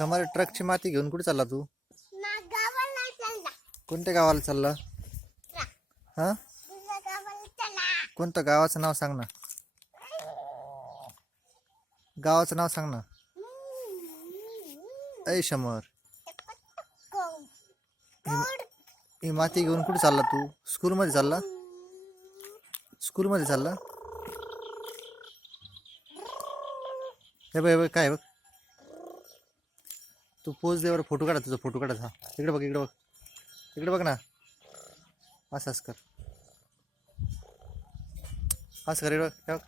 समोर ट्रकची माती घेऊन कुठे चालला तू? गावाला चालला. कोणत्या गावाला चालला? हा, तुझ्या गावाला चला. कोणतं गावाचं नाव सांग ना. गावाचं नाव सांग ना. ऐ समोर, ही माती घेऊन कुठे चालला तू? स्कूलमध्ये चालला? स्कूलमध्ये चालला? हे बघ काय बघ, तू पोज दे बरं, फोटो काढा, तुझा फोटो काढा. हा इकडे बघ, इकडे बघ, इकडे बघ ना. असं कर, असं कर, इकडे बघ.